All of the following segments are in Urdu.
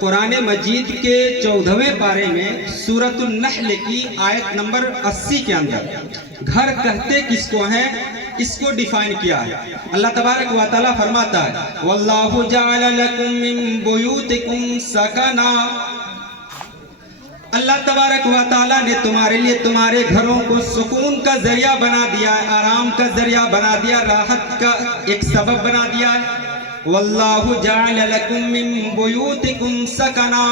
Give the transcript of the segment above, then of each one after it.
قرآن مجید کے 14ویں پارے میں سورۃ النحل کی آیت نمبر 80 کے اندر گھر کہتے کس کو ہیں اس کو ڈیفائن کیا ہے۔ اللہ تبارک و تعالیٰ فرماتا ہے واللہ جعل لکم من بیوتکم سکنا، اللہ تبارک و تعالیٰ نے تمہارے لیے تمہارے گھروں کو سکون کا ذریعہ بنا دیا ہے، آرام کا ذریعہ بنا دیا، راحت کا ایک سبب بنا دیا ہے۔ واللہ جعل لکم من بیوتکم سکنا،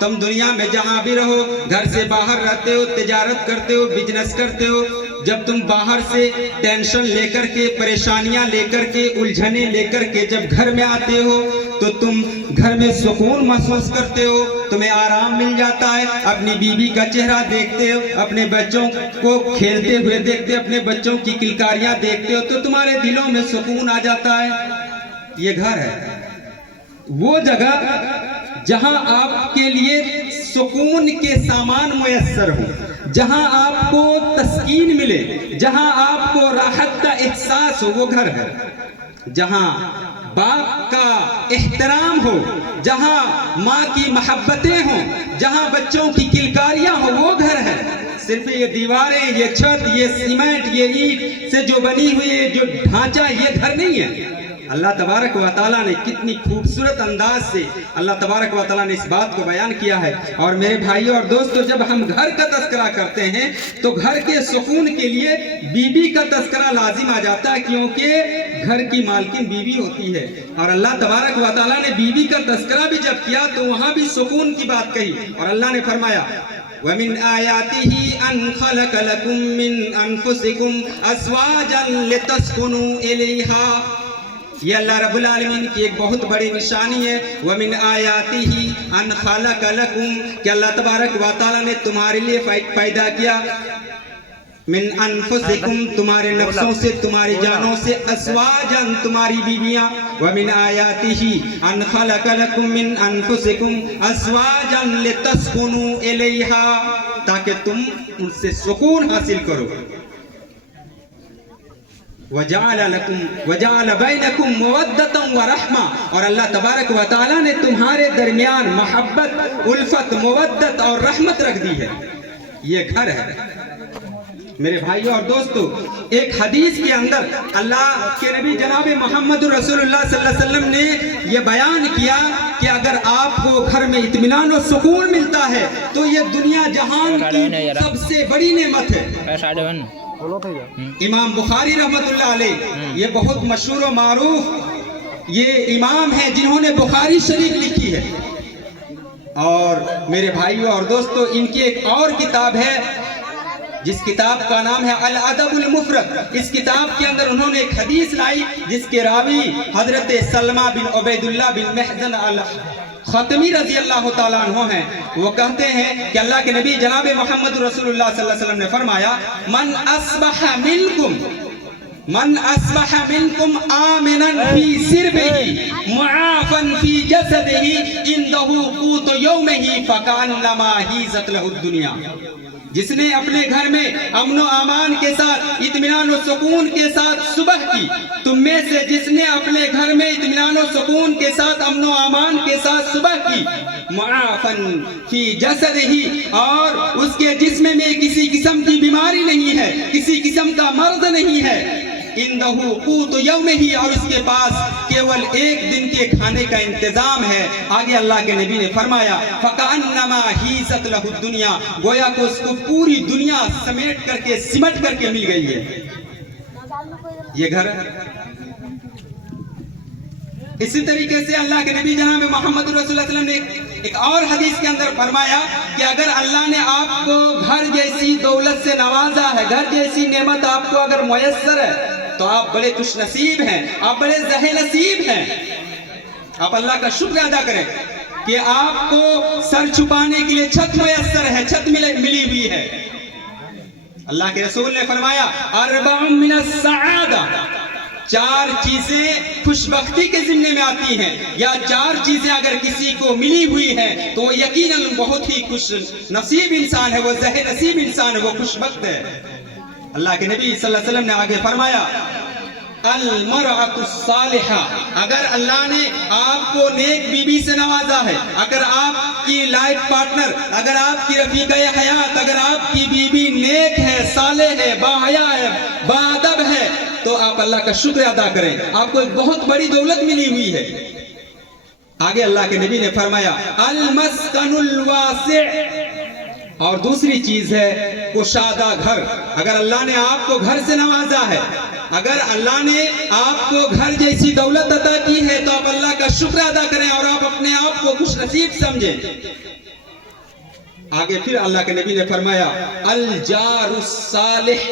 تم دنیا میں جہاں بھی رہو، گھر سے باہر رہتے ہو، تجارت کرتے ہو، بزنس کرتے ہو، جب تم باہر سے ٹینشن لے کر کے، پریشانیاں لے کر کے، الجھنیں لے کر کے جب گھر میں آتے ہو تو تم گھر میں سکون محسوس کرتے ہو، تمہیں آرام مل جاتا ہے، اپنی بیوی کا چہرہ دیکھتے ہو، اپنے بچوں کو کھیلتے ہوئے دیکھتے، اپنے بچوں کی کلکاریاں دیکھتے ہو تو تمہارے دلوں میں سکون آ جاتا ہے۔ یہ گھر ہے وہ جگہ جہاں آپ کے لیے سکون کے سامان میسر ہوں، جہاں آپ کو تسکین ملے، جہاں آپ کو راحت کا احساس ہو، وہ گھر ہے۔ جہاں باپ کا احترام ہو، جہاں ماں کی محبتیں ہوں، جہاں بچوں کی کلکاریاں ہوں، وہ گھر ہے۔ صرف یہ دیواریں، یہ چھت، یہ سیمنٹ، یہ اینٹ سے جو بنی ہوئی جو ڈھانچہ، یہ گھر نہیں ہے۔ اللہ تبارک و تعالیٰ نے کتنی خوبصورت انداز سے اللہ تبارک و تعالیٰ نے اس بات کو بیان کیا ہے۔ اور میرے بھائیوں اور دوستو، جب ہم گھر کا تذکرہ کرتے ہیں تو گھر کے سکون کے لیے بیوی کا تذکرہ لازم آ جاتا ہے، کیونکہ گھر کی مالکن بیوی ہوتی ہے۔ اور اللہ تبارک و تعالیٰ نے بیوی کا تذکرہ بھی جب کیا تو وہاں بھی سکون کی بات کہی، اور اللہ نے فرمایا وَمِنْ آيَاتِهِ أَنْ خَلَقَ لَكُم مِّنْ أَنفُسِكُمْ أَزْوَاجًا لِتَسْكُنُوا إِلَيْهَا، یہ اللہ رب العالمین کی ایک بہت بڑی نشانی ہے۔ وَمِنْ آيَاتِهِ أَنْ خَلَقَ لَكُم، کہ اللہ تبارک و تعالیٰ نے تمہارے لیے پیدا کیا من انفسکم، تمہارے نفسوں سے، تمہاری جانوں سے، ازواجاً، تمہاری بیویاں۔ وَمِنْ آيَاتِهِ أَنْ خَلَقَ لَكُم مِّنْ أَنفُسِكُمْ أَزْوَاجًا لِتَسْكُنُوا إِلَيْهَا، تاکہ تم ان سے سکون حاصل کرو۔ وَجَعَلَ بَيْنَكُمْ مَوَدَّةً وَرَحْمَةً، اور اللہ تبارک و تعالیٰ نے تمہارے درمیان محبت، الفت، مودت اور رحمت رکھ دی ہے۔ یہ گھر ہے میرے بھائیوں اور دوستو۔ ایک حدیث کے اندر اللہ کے نبی جناب محمد رسول اللہ صلی اللہ علیہ وسلم نے یہ بیان کیا کہ اگر آپ کو گھر میں اطمینان و سکون ملتا ہے تو یہ دنیا جہان کی سب سے بڑی نعمت ہے۔ امام بخاری رحمت اللہ علیہ، یہ بہت مشہور و معروف یہ امام ہیں جنہوں نے بخاری شریف لکھی ہے۔ اور میرے بھائیوں اور دوستو، ان کی ایک اور کتاب ہے جس کتاب کا نام ہے الادب المفرد۔ اس کتاب کے اندر انہوں نے ایک حدیث لائی جس کے راوی حضرت سلمہ بن عبید اللہ بن محزن خاتمی رضی اللہ تعالیٰ عنہ ہیں۔ وہ کہتے ہیں کہ اللہ کے نبی جناب محمد رسول اللہ صلی اللہ علیہ وسلم نے فرمایا من اصبح منکم آمنا فی سربہ معافا فی جسدہ عنده قوت یومہ فکأنما حیزت لہ الدنیا، جس نے اپنے گھر میں امن و امان کے ساتھ، اطمینان و سکون کے ساتھ صبح کی، تم میں سے جس نے اپنے گھر میں اطمینان و سکون کے ساتھ، امن و امان کے ساتھ صبح کی، معافن فی جسدہ، اور اس کے جسم میں کسی قسم کی بیماری نہیں ہے، کسی قسم کا مرض نہیں ہے، اندہ قوت یومہ، اور اس کے پاس کیول ایک دن کے کھانے کا انتظام ہے۔ آگے اللہ کے نبی نے فرمایا فَكَأَنَّمَا حِيزَتْ لَهُ الدُّنْيَا، گویا کہ اس کو پوری دنیا سمیٹ کر کے، سمٹ کر کے مل گئی ہے۔ یہ گھر ہے۔ اسی طریقے سے اللہ کے نبی جناب محمد رسول اللہ صلی اللہ علیہ وسلم نے ایک اور حدیث کے اندر فرمایا کہ اگر اللہ نے آپ کو گھر جیسی دولت سے نوازا ہے، گھر جیسی نعمت آپ کو اگر میسر ہے تو آپ بڑے خوش نصیب ہیں، آپ بڑے ذہن نصیب ہیں۔ آپ اللہ کا شکر ادا کریں کہ آپ کو سر چھپانے کے لیے چھت میسر ہے، چھت ملی ہوئی ہے۔ اللہ کے رسول نے فرمایا اربع من السعادہ، چار چیزیں خوش بختی کے ذمے میں آتی ہیں، یا چار چیزیں اگر کسی کو ملی ہوئی ہیں تو یقیناً بہت ہی خوش نصیب انسان ہے، وہ ذہن نصیب انسان ہے، وہ خوش بخت ہے۔ اللہ کے نبی صلی اللہ علیہ وسلم نے آگے فرمایا المرأۃ الصالحہ، اگر اللہ نے آپ کو نیک بیوی سے نوازا ہے، اگر آپ کی لائف پارٹنر، اگر آپ کی رفیقہ حیات، اگر آپ کی بیوی نیک ہے، صالح ہے، باحیا ہے، باادب ہے، تو آپ اللہ کا شکر ادا کریں، آپ کو ایک بہت بڑی دولت ملی ہوئی ہے۔ آگے اللہ کے نبی نے فرمایا المسکن الواسع، اور دوسری چیز ہے کشادہ گھر۔ اگر اللہ نے آپ کو گھر سے نوازا ہے، اگر اللہ نے آپ کو گھر جیسی دولت عطا کی ہے، تو آپ اللہ کا شکر ادا کریں اور آپ اپنے آپ کو خوش نصیب سمجھیں۔ آگے پھر اللہ کے نبی نے فرمایا الجار الصالح،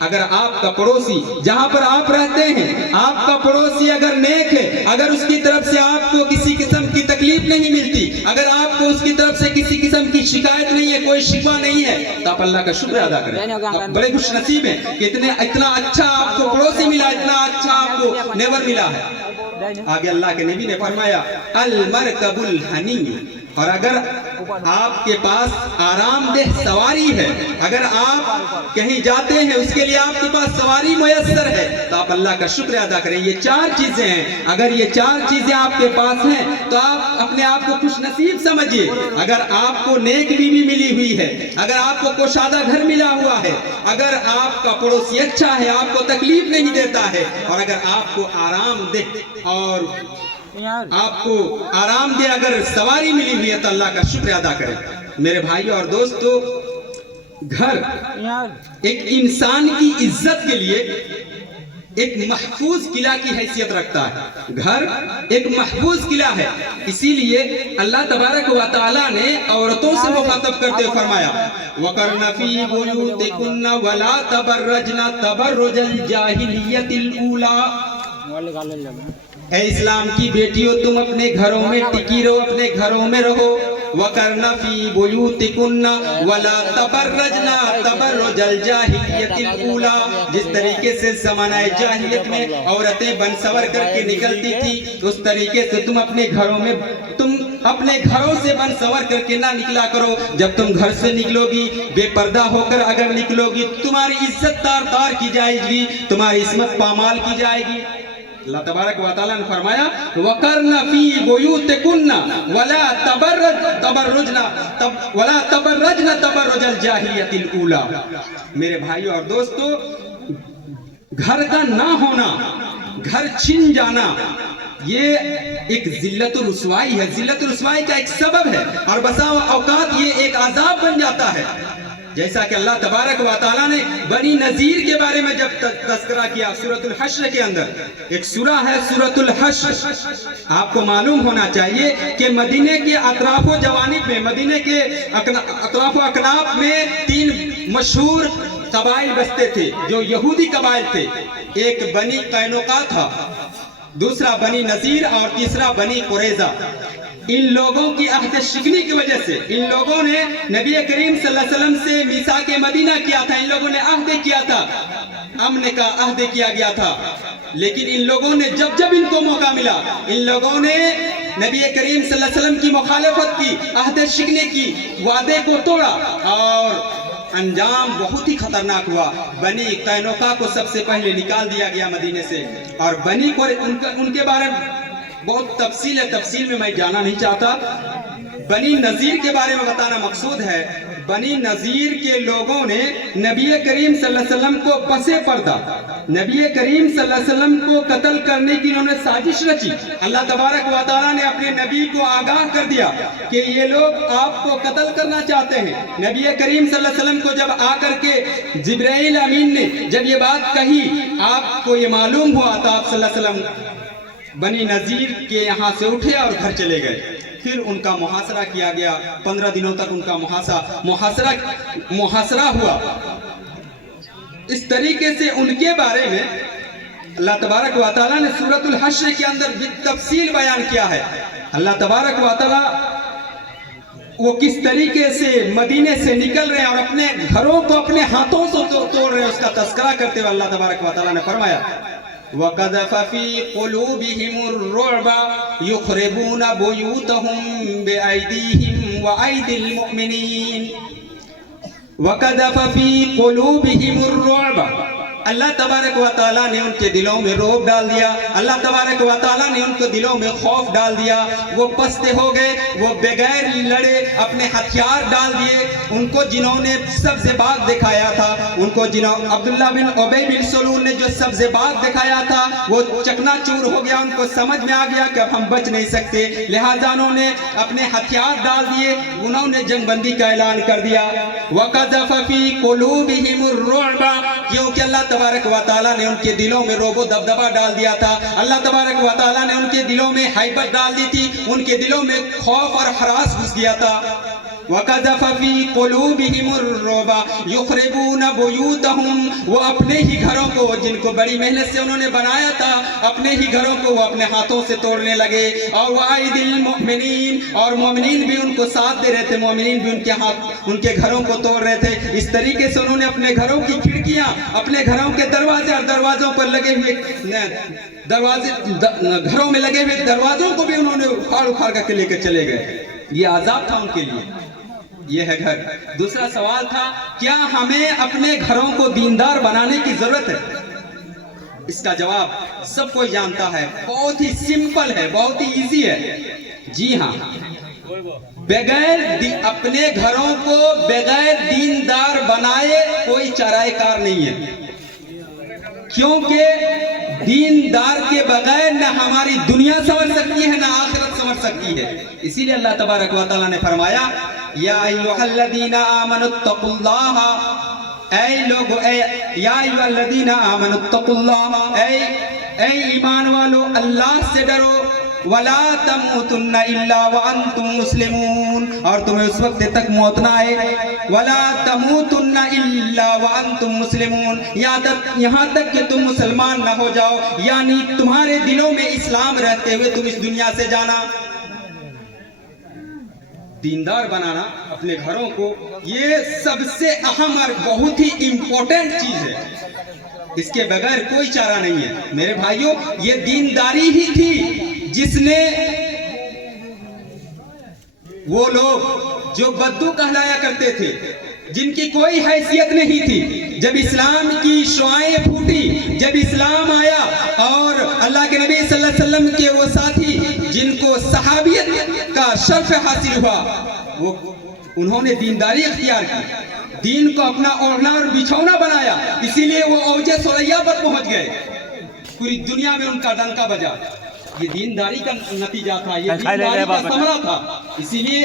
اگر آپ کا پڑوسی جہاں پر آپ رہتے ہیں، آپ کا پڑوسی اگر نیک ہے، اگر اس کی طرف سے آپ کو کسی قسم کی تکلیف نہیں ملتی، اگر آپ کو اس کی طرف سے کسی قسم کی شکایت نہیں ہے، کوئی شکوہ نہیں ہے، تو آپ اللہ کا شکر ادا کریں۔ آپ بڑے خوش نصیب ہیں کہ اتنا اچھا آپ کو پڑوسی ملا، اتنا اچھا آپ کو نیبر ملا ہے۔ آگے اللہ کے نبی نے فرمایا المرکب الحنی، اور اگر آپ کے پاس آرام دہ سواری ہے، اگر آپ کہیں جاتے ہیں اس کے لیے آپ کے پاس سواری میسر ہے، تو آپ اللہ کا شکر ادا کریں۔ یہ چار چیزیں ہیں، اگر یہ چار چیزیں آپ کے پاس ہیں تو آپ اپنے آپ کو خوش نصیب سمجھیے۔ اگر آپ کو نیک بیوی ملی ہوئی ہے، اگر آپ کو کوشادہ گھر ملا ہوا ہے، اگر آپ کا پڑوسی اچھا ہے، آپ کو تکلیف نہیں دیتا ہے، اور اگر آپ کو آرام دہ اور آپ کو آرام دہ اگر سواری ملی ہوئی ہے، تو اللہ کا شکر ادا کریں۔ میرے بھائیو اور دوستو، گھر ایک انسان کی عزت کے لیے ایک محفوظ قلعہ کی حیثیت رکھتا ہے۔ گھر ایک محفوظ قلعہ ہے، اسی لیے اللہ تبارک و تعالیٰ نے عورتوں سے مخاطب کرتے ہوئے فرمایا وَقَرْنَ فِي بُيُوتِكُنَّ وَلَا تَبَرَّجْنَ تَبَرُّجَ الْجَاهِلِيَّةِ الْأُولَىٰ، اے اسلام کی بیٹیوں، تم اپنے گھروں میں ٹکی رہو، اپنے گھروں میں رہو۔ وَقَرْنَ فِي بُيُوتِكُنَّ وَلَا تَبَرَّجْنَ تَبَرُّجَ الْجَاهِلِيَّةِ الْأُولَىٰ، جس طریقے سے زمانہ جاہلیت میں عورتیں بن سور کر کے نکلتی تھی، اس طریقے سے تم اپنے گھروں سے بن سور کر کے نہ نکلا کرو۔ جب تم گھر سے نکلو گی، بے پردہ ہو کر اگر نکلو گی، تمہاری عزت تار کی جائے گی، تمہاری عصمت پامال کی جائے گی۔ اللہ تبارک و تعالیٰ نے فرمایا وَقَرْنَ فِي بُيُوتِكُنَّ وَلَا تَبَرَّجْنَ تَبَرُّجَ الْجَاهِلِيَّةِ الْأُولَىٰ۔ میرے بھائیو اور دوستو، گھر کا نہ ہونا، گھر چھن جانا، یہ ایک ذلت و رسوائی ہے، ذلت و رسوائی کا ایک سبب ہے، اور بسا اوقات یہ ایک عذاب بن جاتا ہے۔ جیسا کہ اللہ تبارک و تعالیٰ نے بنی نذیر کے بارے میں جب تذکرہ کیا سورۃ الحشر کے اندر، ایک سورہ ہے سورۃ الحشر، آپ کو معلوم ہونا چاہیے کہ مدینے کے اطراف و جوانب میں، مدینے کے اطراف و اکناف میں 3 مشہور قبائل بستے تھے جو یہودی قبائل تھے۔ ایک بنی قینوقا تھا، دوسرا بنی نذیر، اور تیسرا بنی قریظہ۔ ان لوگوں کی عہد شکنی کی وجہ سے ان لوگوں نے نبی کریم صلی اللہ علیہ وسلم سے میثاق مدینہ کیا تھا، ان لوگوں نے عہد کیا تھا، امن کا عہد کیا گیا تھا، لیکن ان لوگوں نے جب ان کو موقع ملا، ان لوگوں نے نبی کریم صلی اللہ علیہ وسلم کی مخالفت کی، عہد شکنی کی، وعدے کو توڑا، اور انجام بہت ہی خطرناک ہوا۔ بنی قینوقا کو سب سے پہلے نکال دیا گیا مدینے سے، اور بنی کو ان کے بارے میں بہت تفصیل میں میں جانا نہیں چاہتا۔ بنی نذیر کے بارے میں بتانا مقصود ہے، بنی نذیر کے لوگوں نے نبی کریم صلی اللہ علیہ وسلم کو پسے پردہ، نبی کریم صلی اللہ علیہ وسلم کو قتل کرنے کی انہوں نے سازش رچی۔ اللہ تبارک و تعالیٰ نے اپنے نبی کو آگاہ کر دیا کہ یہ لوگ آپ کو قتل کرنا چاہتے ہیں۔ نبی کریم صلی اللہ علیہ وسلم کو جب آ کر کے جبرائیل امین نے جب یہ بات کہی، آپ کو یہ معلوم ہوا، تو آپ صلی اللہ علیہ وسلم بنی نذیر کے یہاں سے اٹھے اور گھر چلے گئے۔ پھر ان کا محاصرہ کیا گیا، 15 دنوں تک ان کا محاصرہ ہوا۔ اس طریقے سے ان کے بارے میں اللہ تبارک و تعالیٰ نے سورۃ الحشر کے اندر بالتفصیل بیان کیا ہے۔ اللہ تبارک و تعالیٰ وہ کس طریقے سے مدینے سے نکل رہے ہیں اور اپنے گھروں کو اپنے ہاتھوں سے توڑ رہے ہیں، اس کا تذکرہ کرتے ہوئے اللہ تبارک و تعالیٰ نے فرمایا وَقَذَفَ فِي قُلُوبِهِمُ الرُّعْبَ يُخْرِبُونَ بُيُوتَهُمْ بِأَيْدِيهِمْ وَأَيْدِي الْمُؤْمِنِينَ وَقَذَفَ فِي قُلُوبِهِمُ الرُّعْبَ، اللہ تبارک و تعالیٰ نے ان کے دلوں میں رعب ڈال دیا، اللہ تبارک و تعالیٰ نے ان کے دلوں میں خوف ڈال دیا، وہ پستے ہو گئے، وہ بغیر لڑے اپنے ہتھیار ڈال دیے۔ ان کو جنہوں نے سبز باغ دکھایا تھا، ان کو عبداللہ بن ابی بن سلول نے جو سبز باغ دکھایا تھا وہ چکنا چور ہو گیا، ان کو سمجھ میں آ گیا کہ اب ہم بچ نہیں سکتے، لہٰذا انہوں نے اپنے ہتھیار ڈال دیے، انہوں نے جنگ بندی کا اعلان کر دیا۔ وَقَذَفَ فِي قُلُوبِهِمُ الرُّعْبَ، کیونکہ اللہ تبارک و تعالیٰ نے ان کے دلوں میں رعب و دبدبہ ڈال دیا تھا، اللہ تبارک و تعالیٰ نے ان کے دلوں میں ہیبت ڈال دی تھی، ان کے دلوں میں خوف اور ہراس گھس گیا تھا۔ وَقَذَفَ فِي قُلُوبِهِمُ الرُّعْبَ يُخْرِبُونَ بُيُوتَهُمْ، وہ اپنے ہی گھروں کو جن کو بڑی محنت سے انہوں نے بنایا تھا، اپنے ہی گھروں کو وہ اپنے ہاتھوں سے توڑنے لگے۔ اور وَأَيْدِي الْمُؤْمِنِينَ، اور مومنین بھی ان کو ساتھ دے رہے تھے، مومنین بھی ان کے گھروں کو توڑ رہے تھے۔ اس طریقے سے انہوں نے اپنے گھروں کی کھڑکیاں، اپنے گھروں کے دروازے اور دروازوں پر لگے ہوئے گھروں میں لگے ہوئے دروازوں کو بھی انہوں نے اکھاڑ کر کے لے کے چلے گئے۔ یہ عذاب تھا ان کے لیے، یہ ہے گھر۔ دوسرا سوال تھا، کیا ہمیں اپنے گھروں کو دیندار بنانے کی ضرورت ہے؟ اس کا جواب سب کوئی جانتا ہے، بہت ہی سمپل ہے، بہت ہی ایزی ہے۔ جی ہاں، بغیر اپنے گھروں کو بغیر دیندار بنائے کوئی چارہ کار نہیں ہے، کیونکہ دیندار کے بغیر نہ ہماری دنیا سنور سکتی ہے نہ آخرت سنور سکتی ہے۔ اسی لیے اللہ تبارک و تعالیٰ نے فرمایا، یا ایھا الذین آمنوا اتقوا اللہ، اے لوگو، یا ایھا الذین آمنوا اتقوا اللہ، اے ایمان والو اللہ سے ڈرو، ولا تموتن الا وانتم مسلمون، اور تمہیں اس وقت تک موت نہ آئے، ولا تموتن الا وانتم مسلمون، یہاں تک کہ تم مسلمان نہ ہو جاؤ، یعنی تمہارے دلوں میں اسلام رہتے ہوئے تم اس دنیا سے جانا۔ دیندار بنانا اپنے گھروں کو، یہ سب سے اہم اور بہت ہی امپورٹنٹ چیز ہے، اس کے بغیر کوئی چارہ نہیں ہے۔ میرے بھائیوں، یہ دینداری ہی تھی جس نے وہ لوگ جو بدو کہلایا کرتے تھے، جن کی کوئی حیثیت نہیں تھی، جب اسلام کی شعائیں پھوٹی، جب اسلام آیا اور اللہ کے نبی صلی اللہ علیہ وسلم کے وہ ساتھی جن کو صحابیت کا شرف حاصل ہوا، انہوں نے دینداری اختیار کی، دین کو اپنا اوڑھنا اور بچھونا بنایا، اسی لیے وہ اوج ثریا پر پہنچ گئے، پوری دنیا میں ان کا ڈنکا بجا۔ یہ دینداری کا نتیجہ تھا، یہ دینداری کا ثمرہ تھا۔ اسی لیے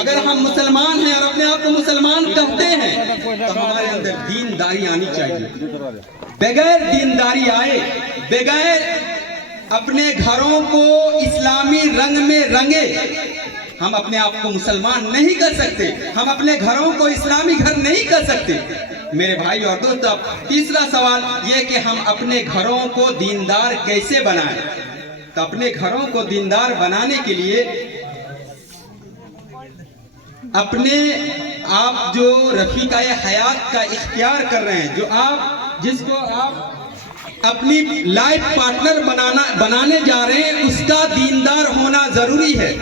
اگر ہم مسلمان ہیں اور اپنے آپ کو مسلمان کہتے ہیں تو ہمارے اندر دینداری آنی چاہیے۔ بغیر دینداری آئے، بغیر اپنے گھروں کو اسلامی رنگ میں رنگے، ہم اپنے آپ کو مسلمان نہیں کر سکتے، ہم اپنے گھروں کو اسلامی گھر نہیں کر سکتے۔ میرے بھائی اور دوستو، تیسرا سوال یہ کہ ہم اپنے گھروں کو دیندار کیسے بنائیں؟ تو اپنے گھروں کو دیندار بنانے کے لیے اپنے آپ جو رفیقہ حیات کا اختیار کر رہے ہیں، جس کو آپ اپنی لائف پارٹنر بنانے جا رہے ہیں، اس کا دیندار ہونا ضروری ہے۔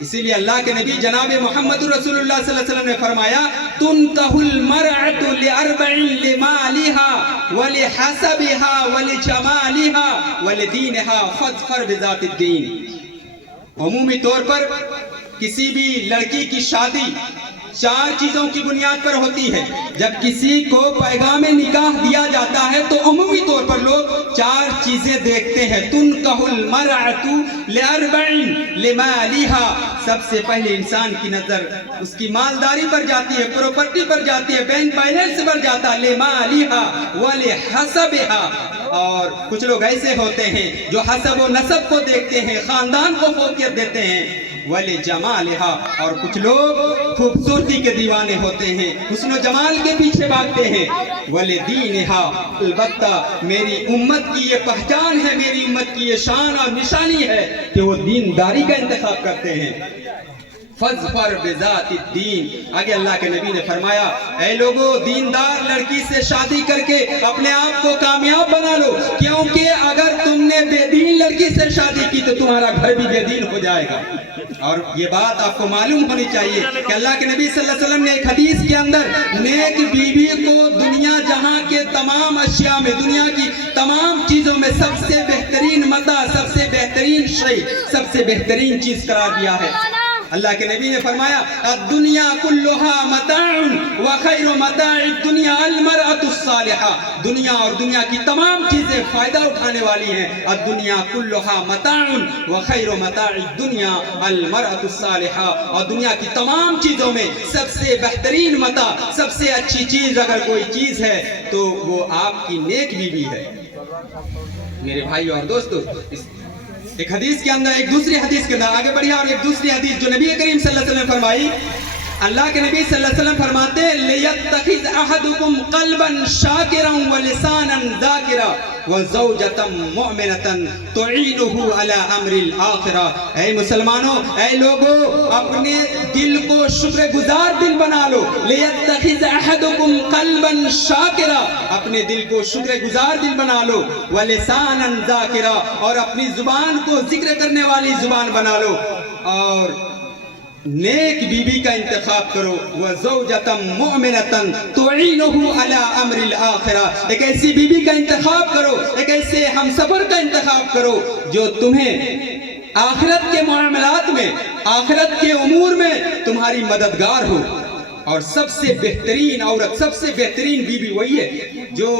اسی لیے اللہ کے نبی جناب محمد رسول اللہ صلی اللہ علیہ وسلم نے فرمایا، تنکح المرأة لأربع، لمالها ولحسبها ولجمالها ولدینها فاظفر بذات الدین۔ عمومی طور پر کسی بھی لڑکی کی شادی 4 چیزوں کی بنیاد پر ہوتی ہے۔ جب کسی کو پیغام نکاح دیا جاتا ہے تو عمومی طور پر لوگ 4 چیزیں دیکھتے ہیں۔ تنکح المرأة لأربع لمالها، سب سے پہلے انسان کی نظر اس کی مالداری پر جاتی ہے، پراپرٹی پر جاتی ہے، بینک بیلنس پر جاتا ہے، لمالها ولحسبها۔ اور کچھ لوگ ایسے ہوتے ہیں جو حسب و نسب کو دیکھتے ہیں، خاندان کو فوقیت دیتے ہیں، وَلِجَمَالِهَا، اور کچھ لوگ خوبصورتی کے دیوانے ہوتے ہیں، حسن و جمال کے پیچھے بھاگتے ہیں، وَلِدِينِهَا، البتہ میری امت کی یہ پہچان ہے، میری امت کی یہ شان اور نشانی ہے کہ وہ دینداری کا انتخاب کرتے ہیں۔ فَاظْفَرْ بِذَاتِ الدِّينِ۔ آگے اللہ کے نبی نے فرمایا اے لوگو دیندار لڑکی سے شادی کر کے اپنے آپ کو کامیاب بنا لو، کیونکہ اگر تم نے بے دین لڑکی سے شادی کی تو تمہارا گھر بھی بے دین ہو جائے گا۔ اور یہ بات آپ کو معلوم ہونی چاہیے کہ اللہ کے نبی صلی اللہ علیہ وسلم نے ایک حدیث کے اندر نیک بیوی کو دنیا جہاں کے تمام اشیاء میں، دنیا کی تمام چیزوں میں سب سے بہترین متاع، سب سے بہترین شے، سب سے بہترین چیز قرار دیا ہے۔ اللہ کے نبی نے فرمایا الدنیا کلھا متاع وخیر متاع الدنیا المرأۃ الصالحہ۔ دنیا اور دنیا کی تمام چیزیں فائدہ اٹھانے والی ہیں۔ الدنیا کلھا متاع وخیر متاع الدنیا المرأۃ الصالحہ۔ اور دنیا کی تمام چیزوں میں سب سے بہترین متاع، سب سے اچھی چیز اگر کوئی چیز ہے تو وہ آپ کی نیک بیوی ہے۔ میرے بھائی اور دوستو، ایک حدیث کے اندر، ایک دوسری حدیث کے اندر آگے بڑھیا، اور ایک دوسری حدیث جو نبی کریم صلی اللہ علیہ وسلم نے فرمائی، اللہ کے نبی صلی اللہ علیہ وسلم فرماتے لِيَتَّخِذْ أَحَدُكُمْ قَلْبًا شَاكِرًا وَلِسَانًا ذَاكِرًا وَزَوْجَةً مُؤْمِنَةً تُعِينُهُ عَلَى أَمْرِ الْآخِرَةِ۔ اے مسلمانوں، اے لوگو، اپنے دل کو شکر گزار دل بنا لو۔ لِيَتَّخِذْ أَحَدُكُمْ قَلْبًا شَاكِرًا، اپنے دل کو شکر گزار دل بنا لو۔ وَلِسَانًا ذَاكِرًا، اور اپنی زبان کو ذکر کرنے والی زبان بنا لو، اور نیک بیوی کا انتخاب کرو۔ وَزَوْجَةً مُؤْمِنَةً تُعِينُهُ عَلَى أَمْرِ الْآخِرَةِ، ایک ایسی بیوی کا انتخاب کرو، ایک ایسے ہمسفر کا انتخاب کرو جو تمہیں آخرت کے معاملات میں، آخرت کے امور میں تمہاری مددگار ہو۔ اور سب سے بہترین عورت، سب سے بہترین بیوی وہی ہے جو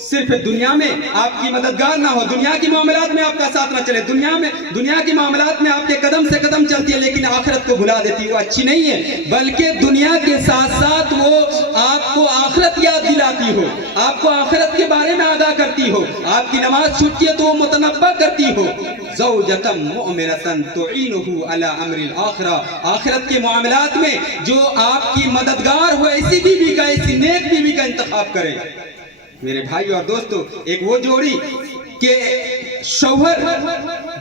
صرف دنیا میں آپ کی مددگار نہ ہو، دنیا کی معاملات میں آپ کا ساتھ نہ چلے، دنیا کی معاملات میں آپ کے قدم سے قدم چلتی ہے لیکن آخرت کو بھلا دیتی، وہ اچھی نہیں ہے۔ بلکہ دنیا کے ساتھ ساتھ وہ آپ کو آخرت یاد دلاتی ہو، آپ کو آخرت کے بارے میں آگاہ کرتی ہو، آپ کی نماز چھوٹتی ہے تو وہ متنبہ کرتی ہو۔ زوجۃ مؤمنۃ تعینہ علی امر الآخرہ، آخرت کے معاملات میں جو آپ کی مددگار ہو، ایسی بیوی کا، ایسی نیک بیوی کا انتخاب کریں۔ میرے بھائی اور دوستو، ایک وہ جوڑی کہ شوہر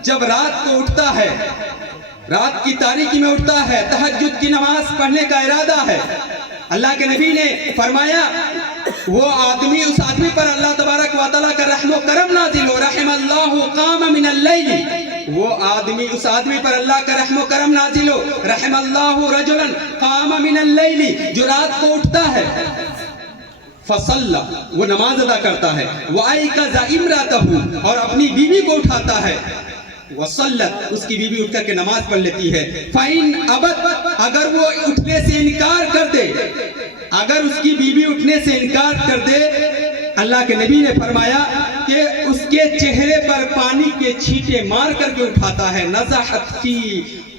جب رات کو اٹھتا ہے، رات کی تاریکی میں اٹھتا ہے، تہجد کی نماز پڑھنے کا ارادہ ہے، اللہ کے نبی نے فرمایا وہ آدمی، اس آدمی پر اللہ تبارک و تعالیٰ کا رحم و کرم نازل ہو۔ رحم اللہ قام من اللیل، وہ آدمی، اس آدمی پر اللہ کا رحم و کرم نازل ہو۔ رحم اللہ رجلا قام من اللیل، جو رات کو اٹھتا ہے، فصلہ، وہ نماز ادا کرتا ہے، وَأَيْقَظَ امْرَأَتَهُ، اور اپنی بیوی کو اٹھاتا ہے، وَصَلَّتْ، اس کی بیوی اٹھ کر کے نماز پڑھ لیتی ہے، فَإِنْ أَبَتْ، اگر وہ اٹھنے سے انکار کر دے، اگر اس کی بیوی اٹھنے سے انکار کر دے، اللہ کے نبی نے فرمایا کہ اس کے چہرے پر پانی کے چھینٹے مار کر کے اٹھاتا ہے، نَزَحَتْ فِي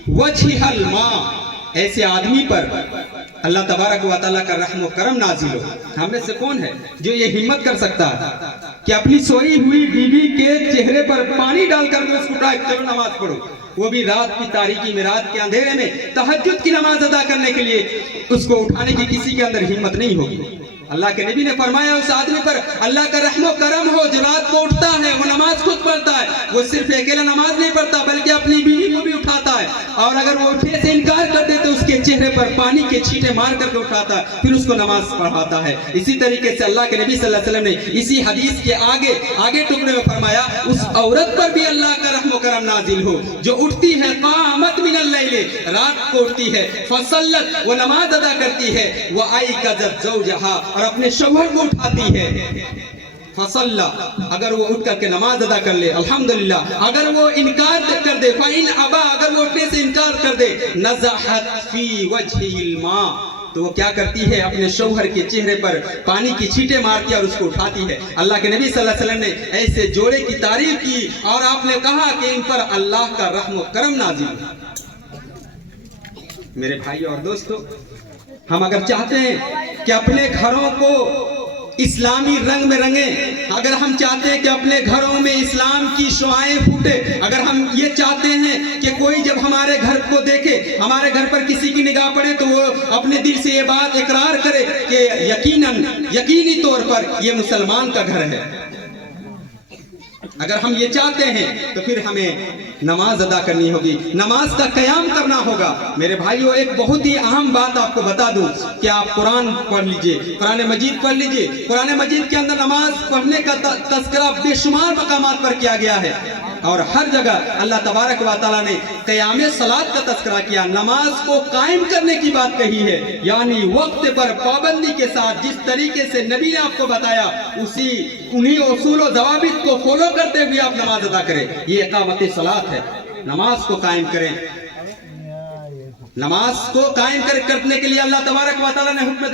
وَجْهِهَا الْمَاءُ، ایسے آدمی پر اللہ تبارک و تعالیٰ کا رحم و کرم نازل ہو۔ ہم میں سے کون ہے جو یہ ہمت کر سکتا ہے کہ اپنی سوئی ہوئی بیوی کے چہرے پر پانی ڈال کر کے اس کو اٹھائے، چلو نماز پڑھو، وہ بھی رات کی تاریکی میں، رات کے اندھیرے میں تہجد کی نماز ادا کرنے کے لیے اس کو اٹھانے کی کسی کے اندر ہمت نہیں ہوگی۔ اللہ کے نبی نے فرمایا اس آدمی پر اللہ کا رحم و کرم ہو جو رات کو اٹھتا ہے، وہ نماز خود پڑھتا ہے، وہ صرف اکیلا نماز نہیں پڑھتا بلکہ اپنی بیوی کو بھی اٹھاتا ہے، اور اگر وہ اٹھنے سے انکار کر دے تو اس کے چہرے پر پانی کے چھینٹے مار کر کے اٹھاتا ہے، پھر اس کو نماز پڑھاتا ہے۔ اسی طریقے سے اللہ کے نبی صلی اللہ علیہ وسلم نے اسی حدیث کے آگے ٹکڑے میں فرمایا اس عورت پر بھی اللہ کا رحم و کرم نازل ہو جو اٹھتی ہے، قامت من اللیل، رات کو اٹھتی ہے، فصلت، وہ نماز ادا کرتی ہے، وَأَيْقَظَتْ زَوْجَهَا، اور اپنے شوہر کو اٹھاتی ہے، فصلہ، اگر وہ اٹھ کر کے نماز ادا کر لے الحمدللہ، اگر وہ انکار کر دے، فَإِنْ أَبَى، اگر وہ اٹھنے سے انکار کر دے، نَزَحَتْ فِي وَجْهِهِ الْمَاءُ، تو وہ کیا کرتی ہے، اپنے شوہر کے چہرے پر پانی کی چھینٹیں مارتی ہے اور اس کو اٹھاتی ہے۔ اللہ کے نبی صلی اللہ علیہ وسلم نے ایسے جوڑے کی تعریف کی اور آپ نے کہا کہ ان پر اللہ کا رحم و کرم نازل ہے۔ میرے بھائی اور دوستو، ہم اگر چاہتے ہیں کہ اپنے گھروں کو اسلامی رنگ میں رنگیں، اگر ہم چاہتے ہیں کہ اپنے گھروں میں اسلام کی شعائیں پھوٹے، اگر ہم یہ چاہتے ہیں کہ کوئی جب ہمارے گھر کو دیکھے، ہمارے گھر پر کسی کی نگاہ پڑے تو وہ اپنے دل سے یہ بات اقرار کرے کہ یقینی طور پر یہ مسلمان کا گھر ہے، اگر ہم یہ چاہتے ہیں تو پھر ہمیں نماز ادا کرنی ہوگی، نماز کا قیام کرنا ہوگا۔ میرے بھائیوں، ایک بہت ہی اہم بات آپ کو بتا دوں کہ آپ قرآن پڑھ لیجئے، قرآن مجید پڑھ لیجئے۔ قرآن مجید کے اندر نماز پڑھنے کا تذکرہ بے شمار مقامات پر کیا گیا ہے، اور ہر جگہ اللہ تبارک و تعالیٰ نے قیام صلاۃ کا تذکرہ کیا، نماز کو قائم کرنے کی بات کہی ہے، یعنی وقت پر پابندی کے ساتھ جس طریقے سے نبی نے آپ کو بتایا انہی اصول و ضوابط کو فالو کرتے ہوئے آپ نماز ادا کریں۔ یہ اقامت صلاۃ ہے، نماز کو قائم کریں۔ نماز کو قائم کرنے کے لیے اللہ تبارک و تعالیٰ نے حکم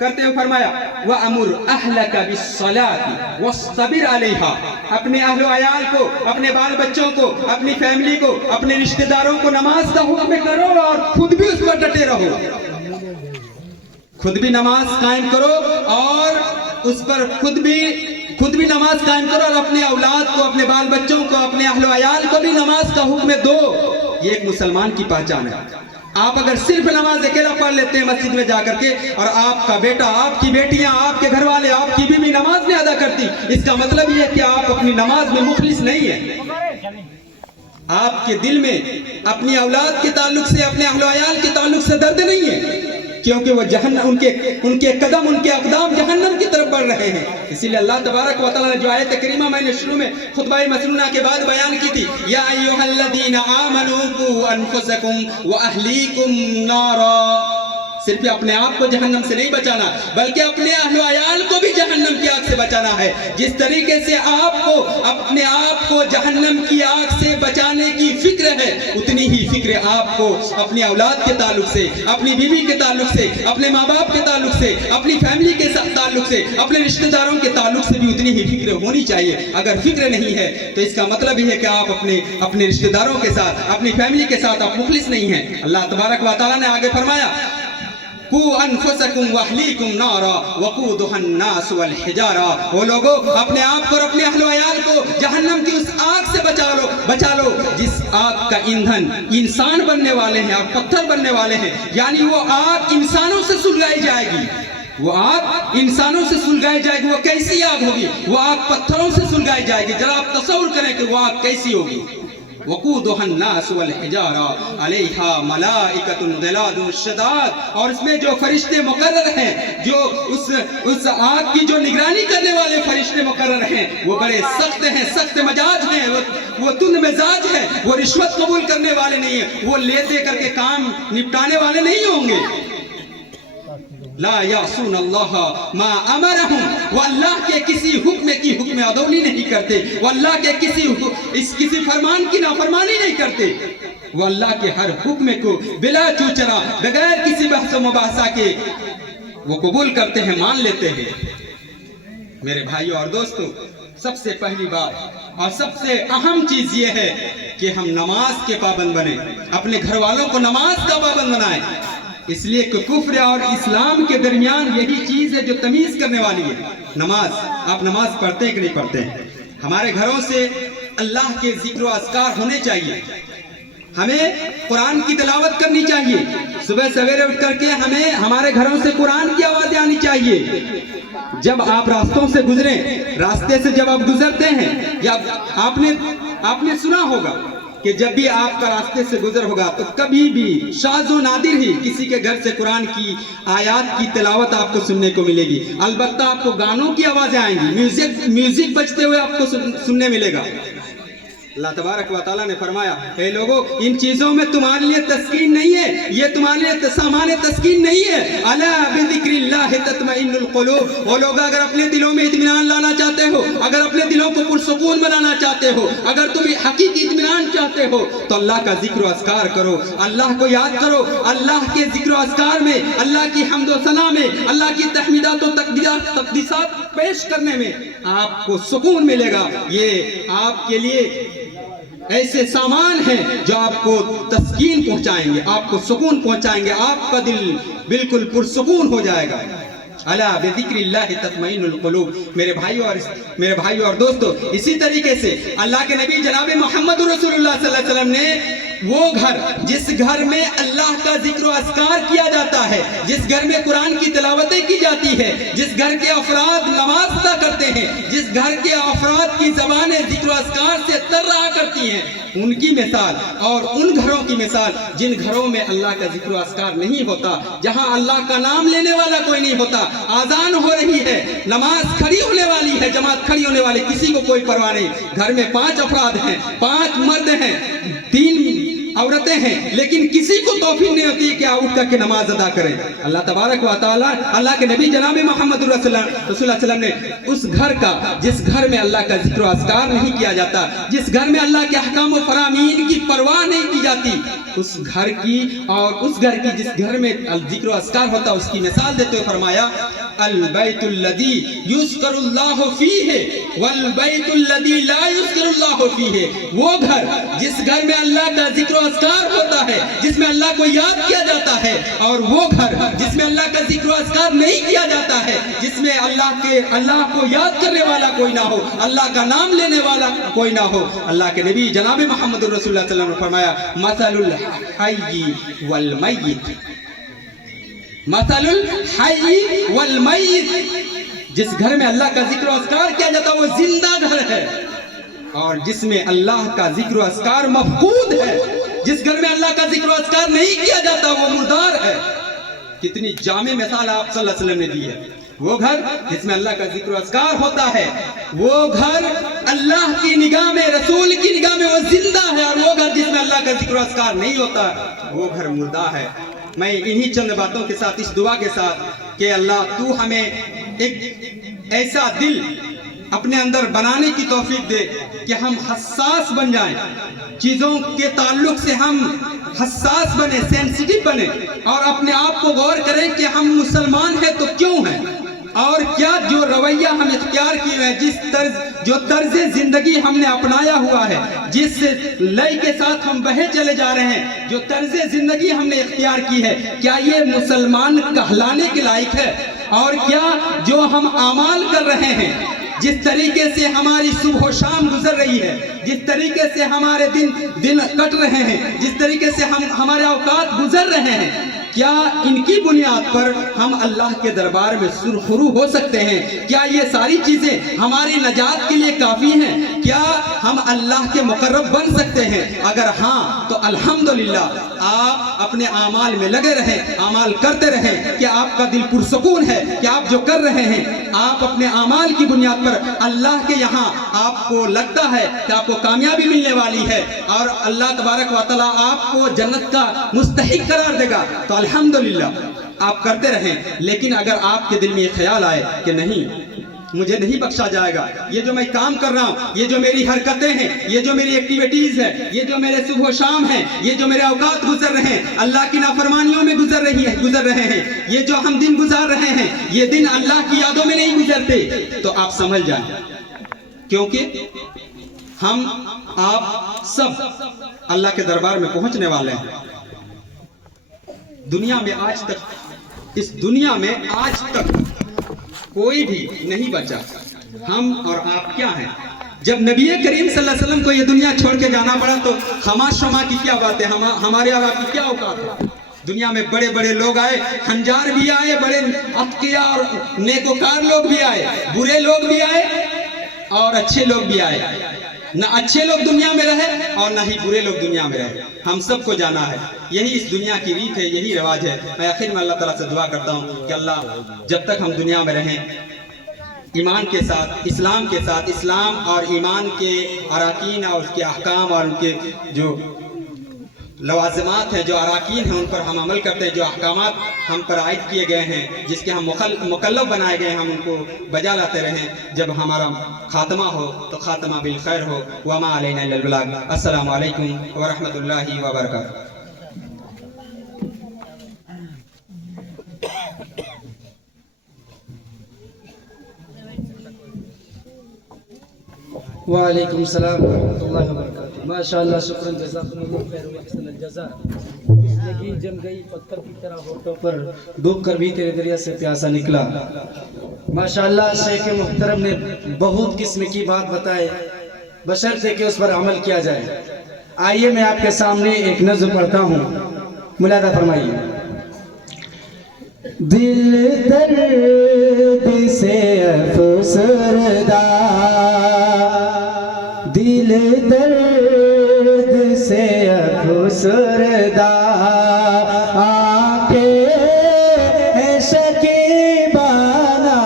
کرتے ہوئے فرمایا وَأَمُرْ أَهْلَكَ بِالصَّلَاةِ وَاصْطَبِرْ عَلَيْهَا، اپنے اہل و عیال کو، اپنے بال بچوں کو، اپنی فیملی کو، اپنے رشتہ داروں کو نماز کا حکم کرو اور خود بھی اس پر ڈٹے رہو، خود بھی نماز قائم کرو اور اس پر خود بھی نماز قائم کرو، اور اپنے اولاد کو، اپنے بال بچوں کو، اپنے اہل و عیال کو بھی نماز کا حکم دو۔ یہ ایک مسلمان کی پہچان ہے۔ آپ اگر صرف نماز اکیلا پڑھ لیتے ہیں مسجد میں جا کر کے، اور آپ کا بیٹا، آپ کی بیٹیاں، آپ کے گھر والے، آپ کی بیوی نماز نہیں ادا کرتی، اس کا مطلب یہ ہے کہ آپ اپنی نماز میں مخلص نہیں ہیں۔ آپ کے دل میں اپنی اولاد کے تعلق سے، اپنے اہل و عیال کے تعلق سے درد نہیں ہے، کیونکہ وہ جہنم، ان کے قدم، ان کے اقدام جہنم کی طرف بڑھ رہے ہیں۔ اسی لیے اللہ تبارک و تعالیٰ نے جو آیت کریمہ میں نے شروع میں خطبہ مسنونہ کے بعد بیان کی تھی، یا ایھا الذین آمنوا قوا انفسکم واہلیکم نارا، صرف اپنے آپ کو جہنم سے نہیں بچانا بلکہ اپنے اہل و عیال کو بھی جہنم کی آگ سے بچانا ہے۔ جس طریقے سے آپ کو اپنے آپ کو جہنم کی آگ سے بچانے کی فکر ہے، اتنی ہی فکر آپ کو اپنی اولاد کے تعلق سے، اپنی بیوی کے تعلق سے، اپنے ماں باپ کے تعلق سے، اپنی فیملی کے تعلق سے، اپنے رشتہ داروں کے تعلق سے بھی اتنی ہی فکر ہونی چاہیے۔ اگر فکر نہیں ہے تو اس کا مطلب یہ ہے کہ آپ اپنے رشتہ داروں کے ساتھ، اپنی فیملی کے ساتھ آپ مخلص نہیں ہیں۔ اللہ تبارک و تعالیٰ نے آگے فرمایا قوا انفسکم واہلیکم نارا وقودھا الناس والحجارہ، وہ لوگوں اپنے آپ کو اور اپنے اہل و عیال کو جہنم کی اس آگ سے بچا لو جس آگ کا ایندھن انسان بننے والے ہیں اور پتھر بننے والے ہیں، یعنی وہ آگ انسانوں سے سلگائی جائے گی، وہ آگ انسانوں سے سلگائی جائے گی۔ وہ کیسی آگ ہوگی؟ وہ آگ پتھروں سے سلگائی جائے گی۔ ذرا آپ تصور کریں کہ وہ آگ کیسی ہوگی۔ وقودھا الناس والحجارہ علیہا ملائکۃ غلاظ شداد، اور اس میں جو فرشتے مقرر ہیں، جو اس آگ کی جو نگرانی کرنے والے فرشتے مقرر ہیں، وہ بڑے سخت ہیں، سخت مزاج ہیں، وہ تند مزاج ہیں، وہ رشوت قبول کرنے والے نہیں ہیں، وہ لے دے کر کے کام نپٹانے والے نہیں ہوں گے۔ لا یعصون اللہ ما امرہم، وہ اللہ کے کسی حکم کی حکم عدولی نہیں کرتے، وہ اللہ کے کسی فرمان کی نافرمانی نہیں کرتے، وہ اللہ کے ہر حکم کو بلا چوچرا، بغیر کسی بحث و مباحثہ کے وہ قبول کرتے ہیں، مان لیتے ہیں۔ میرے بھائیوں اور دوستوں، سب سے پہلی بات اور سب سے اہم چیز یہ ہے کہ ہم نماز کے پابند بنیں، اپنے گھر والوں کو نماز کا پابند بنائیں۔ اس لیے کہ کفر اور اسلام کے درمیان یہی چیز ہے جو تمیز کرنے والی ہے، نماز۔ آپ نماز پڑھتے ہیں کہ نہیں پڑھتے ہیں؟ ہمارے گھروں سے اللہ کے ذکر و اذکار ہونے چاہیے، ہمیں قرآن کی تلاوت کرنی چاہیے، صبح سویرے اٹھ کر کے ہمارے گھروں سے قرآن کی آوازیں آنی چاہیے۔ جب آپ راستوں سے گزریں، راستے سے جب آپ گزرتے ہیں، یا آپ نے سنا ہوگا کہ جب بھی آپ کا راستے سے گزر ہوگا تو کبھی بھی شاذ و نادر ہی کسی کے گھر سے قرآن کی آیات کی تلاوت آپ کو سننے کو ملے گی۔ البتہ آپ کو گانوں کی آوازیں آئیں گی، میوزک بجتے ہوئے آپ کو سننے ملے گا۔ اللہ تبارک و تعالیٰ نے فرمایا، اے لوگو، ان چیزوں میں تمہارے لیے تسکین نہیں ہے، یہ تمہارے لیے سامان تسکین نہیں ہے۔ الا بذکر اللہ تطمئن القلوب، وہ لوگ اگر اپنے دلوں میں اطمینان لانا چاہتے ہو، اگر اپنے دلوں کو پرسکون بنانا چاہتے ہو، اگر تم حقیقی اطمینان چاہتے ہو تو اللہ کا ذکر و اذکار کرو، اللہ کو یاد کرو۔ اللہ کے ذکر و اذکار میں، اللہ کی حمد و ثنا میں، اللہ کی تحمیدات و تقدیسات پیش کرنے میں آپ کو سکون ملے گا۔ یہ آپ کے لیے ایسے سامان ہیں جو آپ کو تسکین پہنچائیں گے، آپ کو سکون پہنچائیں گے، آپ کا دل بالکل پرسکون ہو جائے گا۔ الا بذکر اللہ تطمئن القلوب۔ میرے بھائیوں اور دوستو، اسی طریقے سے اللہ کے نبی جناب محمد رسول اللہ صلی اللہ علیہ وسلم نے وہ گھر جس گھر میں اللہ کا ذکر و اذکار کیا جاتا ہے، جس گھر میں قرآن کی تلاوتیں کی جاتی ہے، جس گھر کے افراد نماز ادا کرتے ہیں، جس گھر کے افراد کی زبانیں ذکر و اذکار سے تر رہا کرتی ہیں، ان کی مثال اور ان گھروں کی مثال جن گھروں میں اللہ کا ذکر و اذکار نہیں ہوتا، جہاں اللہ کا نام لینے والا کوئی نہیں ہوتا، آذان ہو رہی ہے، نماز کھڑی ہونے والی ہے، جماعت کھڑی ہونے والی، کسی کو کوئی پرواہ نہیں، گھر میں 5 افراد ہیں، 5 مرد ہیں، 3 عورتیں ہیں، لیکن کسی کو توفیق نہیں ہوتی کہ اٹھ کر کے نماز ادا کریں۔ اللہ تبارک و تعالی، اللہ کے نبی جناب محمد رسول اللہ صلی اللہ علیہ وسلم نے اس گھر کا جس گھر میں اللہ کا ذکر و اذکار نہیں کیا جاتا، جس گھر میں اللہ کے احکام و فرامین کی پرواہ نہیں کی جاتی، اس گھر کی اور اس گھر کی جس گھر میں ذکر و اذکار ہوتا، اس کی مثال دیتے ہوئے فرمایا البیت الذی یذکر اللہ فیہ والبیت الذی لا یذکر اللہ فیہ، وہ گھر جس گھر میں اللہ کا ذکر و اذکار ہوتا ہے، جس میں اللہ کو یاد کیا جاتا ہے، اور وہ گھر جس میں اللہ کا ذکر و اذکار نہیں کیا جاتا ہے، جس میں اللہ کو یاد کرنے والا کوئی نہ ہو، اللہ کا نام لینے والا کوئی نہ ہو۔ اللہ کے نبی جناب محمد رسول اللہ صلی اللہ علیہ وسلم نے فرمایا مثل الحی والمیت، مثل الحی والمیت، جس گھر میں اللہ کا ذکر و اذکار کیا جاتا وہ زندہ گھر ہے، اور جس میں اللہ کا ذکر و اذکار مفقود ہے، جس گھر میں اللہ کا ذکر و اذکار نہیں کیا جاتا وہ مردار ہے۔ کتنی جامع مثال آپ صلی اللہ علیہ وسلم نے دی ہے۔ وہ گھر جس میں اللہ کا ذکر و اذکار ہوتا ہے، وہ گھر اللہ کی نگاہ میں، رسول کی نگاہ میں وہ زندہ ہے، اور وہ گھر جس میں اللہ کا ذکر و اذکار نہیں ہوتا وہ گھر مردہ ہے۔ میں انہی چند باتوں کے ساتھ، اس دعا کے ساتھ کہ اللہ تو ہمیں ایک ایسا دل اپنے اندر بنانے کی توفیق دے کہ ہم حساس بن جائیں، چیزوں کے تعلق سے ہم حساس بنے، سینسٹیو بنے، اور اپنے آپ کو غور کریں کہ ہم مسلمان ہیں تو کیوں ہیں، اور کیا جو رویہ ہم اختیار کیے ہیں، جو طرز زندگی ہم نے اپنایا ہوا ہے، جس لئے کے ساتھ ہم بہے چلے جا رہے ہیں، جو طرز زندگی ہم نے اختیار کی ہے، کیا یہ مسلمان کہلانے کے لائق ہے؟ اور کیا جو ہم اعمال کر رہے ہیں، جس طریقے سے ہماری صبح و شام گزر رہی ہے، جس طریقے سے ہمارے دن کٹ رہے ہیں، جس طریقے سے ہمارے اوقات گزر رہے ہیں، کیا ان کی بنیاد پر ہم اللہ کے دربار میں سرخرو ہو سکتے ہیں؟ کیا یہ ساری چیزیں ہماری نجات کے لیے کافی ہیں؟ کیا ہم اللہ کے مقرب بن سکتے ہیں؟ اگر ہاں تو الحمدللہ آپ اپنے اعمال میں لگے رہیں، اعمال کرتے رہیں، کہ آپ کا دل پرسکون ہے کہ آپ جو کر رہے ہیں، آپ اپنے اعمال کی بنیاد پر اللہ کے یہاں آپ کو لگتا ہے کہ آپ کو کامیابی ملنے والی ہے، اور اللہ تبارک و تعالیٰ آپ کو جنت کا مستحق قرار دے گا، تو الحمدللہ آپ کرتے رہیں۔ لیکن اگر آپ کے دل میں یہ خیال آئے کہ نہیں، مجھے نہیں بخشا جائے گا، یہ جو میں کام کر رہا ہوں، یہ جو میری حرکتیں ہیں، یہ جو میری ایکٹیویٹیز ہیں، یہ جو میرے صبح و شام ہیں، یہ جو میرے اوقات گزر رہے ہیں، اللہ کی نافرمانیوں میں گزر رہے ہیں، یہ جو ہم دن گزار رہے ہیں، یہ دن اللہ کی یادوں میں نہیں گزرتے، تو آپ سمجھ جائیں، کیونکہ ہم آپ سب اللہ کے دربار میں پہنچنے والے ہیں۔ دنیا میں آج تک، اس دنیا میں آج تک کوئی بھی نہیں بچا، ہم اور آپ کیا ہیں؟ جب نبی کریم صلی اللہ علیہ وسلم کو یہ دنیا چھوڑ کے جانا پڑا تو ہما شما کی کیا بات ہے، ہمارے اور آپ کی کیا اوقات ہے؟ دنیا میں بڑے بڑے لوگ آئے، ہنجار بھی آئے، بڑے اتقیاء اور نیکوکار لوگ بھی آئے، برے لوگ بھی آئے اور اچھے لوگ بھی آئے۔ نہ اچھے لوگ دنیا میں رہے اور نہ ہی برے لوگ دنیا میں رہے، ہم سب کو جانا ہے، یہی اس دنیا کی ریت ہے، یہی رواج ہے۔ میں آخر میں اللہ تعالیٰ سے دعا کرتا ہوں کہ اللہ جب تک ہم دنیا میں رہیں ایمان کے ساتھ، اسلام کے ساتھ، اسلام اور ایمان کے اراکین اور اس کے احکام اور ان کے جو لوازمات ہیں، جو اراکین ہیں، ان پر ہم عمل کرتے ہیں، جو احکامات ہم پر عائد کیے گئے ہیں، جس کے ہم مکلف بنائے گئے ہیں، ہم ان کو بجا لاتے رہیں۔ جب ہمارا خاتمہ ہو تو خاتمہ بالخیر ہو۔ وما علینا الا البلاغ۔ السلام علیکم ورحمۃ اللہ وبرکاتہ۔ وعلیکم السلام ورحمۃ اللہ وبرکاتہ۔ ماشاءاللہ، شکراً، جزاکم اللہ خیر و احسن الجزا۔ زندگی جم گئی پتھر کی طرح ہونٹوں پر، ڈوب کر بھی تیرے دریا سے پیاسا نکلا۔ ماشاءاللہ، شیخ محترم نے بہت قسم کی بات بتائے، بشرطے کہ اس پر عمل کیا جائے۔ آئیے میں آپ کے سامنے ایک نظم پڑھتا ہوں، ملاحظہ فرمائیے. دل درد سے افسردہ، دل درد سے افسردہ، آنکھیں شکیبانہ،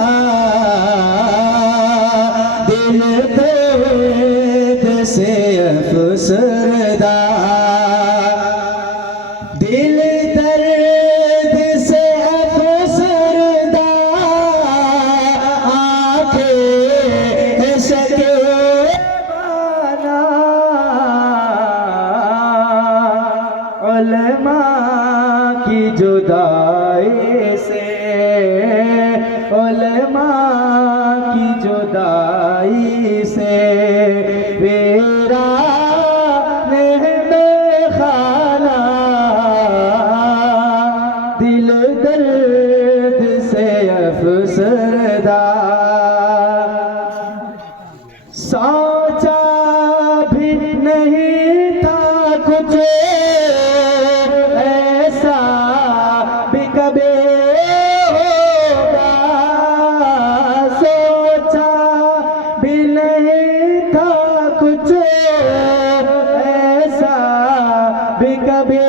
دل درد سے افسردہ، دل درد سے افسردہ، آنکھیں شکیبانہ، علماء کی جدائی سے، علماء کی جدائی سے، ویران خانہ، دل درد سے افسردہ، سوچا بھی نہیں تھا کچھ ایسا بھی کبھی ہوگا، سوچا بھی نہیں تھا کچھ ایسا بھی کبھی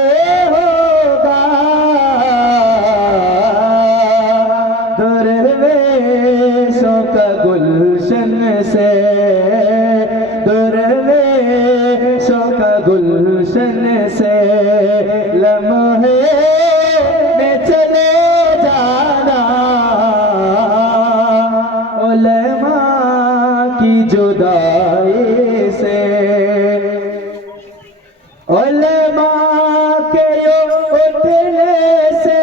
ہوگا، درویشوں کا گلشن سے، درویشوں کا گلشن سے، لمحے میں چلے جانا، علماء کی جدائی سے، علماء کے اٹھنے سے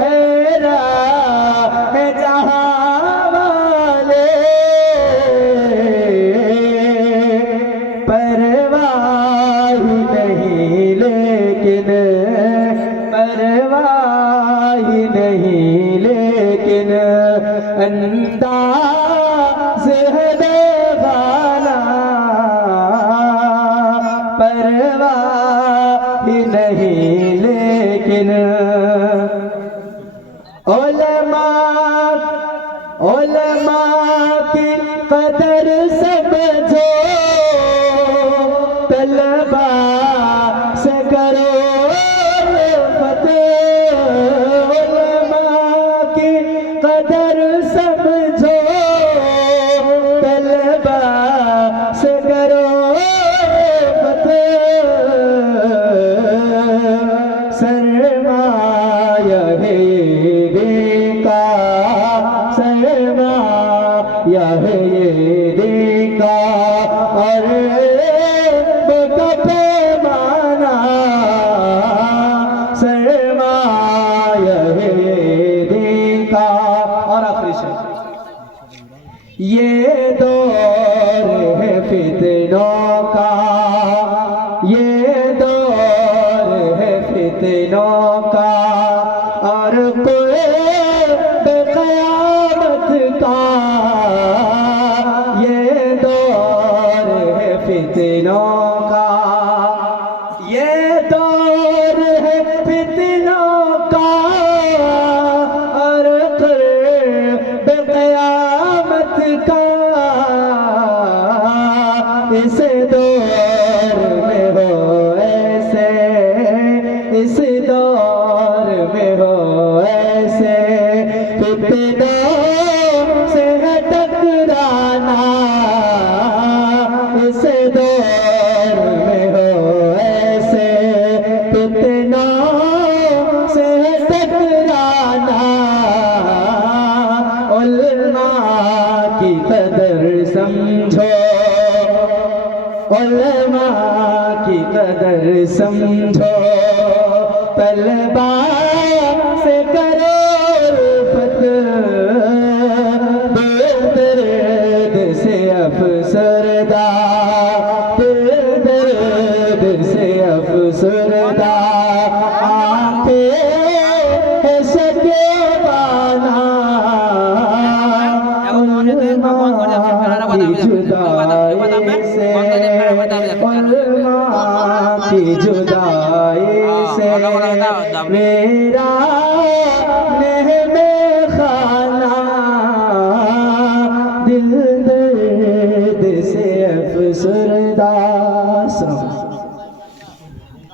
حیران ہے جہاں والے، پرواہ نہیں لیکن، پرواہ نہیں لیکن، انداز ہے بیگانہ، پرواہ نہیں لیکن، علماء کی قدر سمجھو، طلبا سے کرو فتح، علماء کی قدر سمجھو، طلبا سے کرو فتح، سرمایہ ہے دین کا، سرمایہ ہے دین کا، اور پیمانہ، سرمایہ ہے دین کا. اور آخری شعر، یہ دور ہے فتنوں کا، یہ دور ہے فتنوں کا، اور قرب قیامت کا، یہ دور ہے فتنوں کا، یہ دور ہے فتنوں کا، اور قرب قیامت کا، اس دور میں ہو ایسے، اس دور میں ہو ایسے، فتنوں سے ہے ٹکرانا، اس دور میں ہو ایسے، فتنوں سے ہے ٹکرانا، علماء کی قدر سمجھو، علماء کی قدر سمجھو، طلبا سے کرو فتح، دل درد سے افسردہ، دل درد سے افسردہ، آنکھیں شکیبانہ، علماء کی جدائی سے اور ماں کی جدائی سے میرا نہم خانہ دل درد سے افسردہ